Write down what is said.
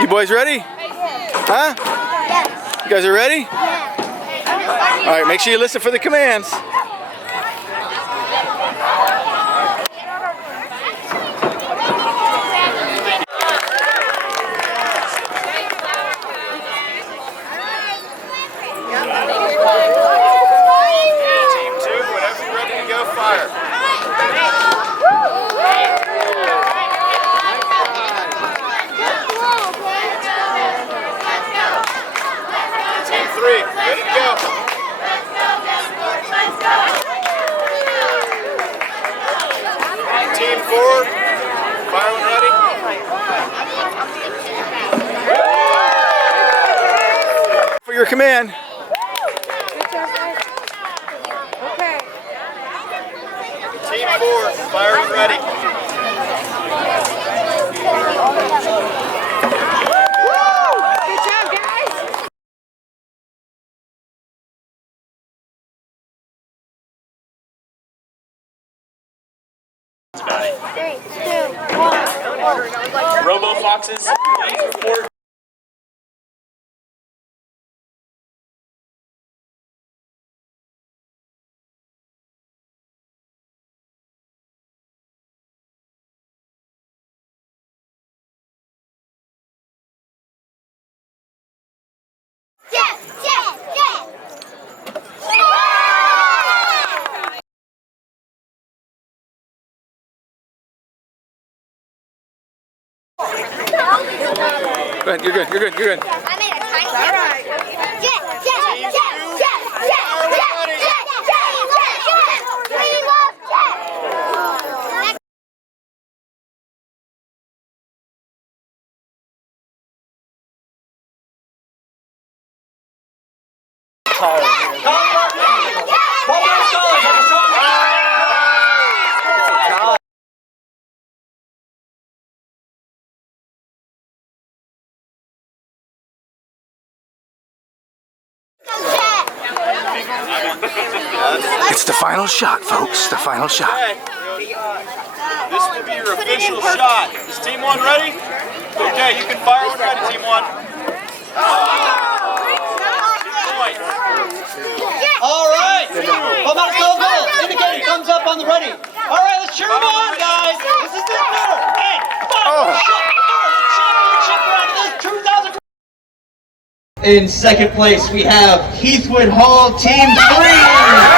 You boys ready? Huh? You guys are ready? All right, make sure you listen for the commands. Team 2, whenever you're ready to go, fire. Team 3, ready to go. Team 4, fire when ready. For your command. Team 4, fire when ready. Good job, guys. Three, two, one. Robo Foxes, please report. Go ahead, you're good, you're good, you're good. I made a tiny all right. It's the final shot, folks, the final shot. Okay. This will be your official shot. Is Team 1 ready? Okay, you can fire when ready, Team 1. All right. Come on, go, go. Indicating thumbs up on the ready. All right, let's cheer them on, guys. This is the winner and final shot for the championship round of this 2000. In second place, we have Heathwood Hall Team 3.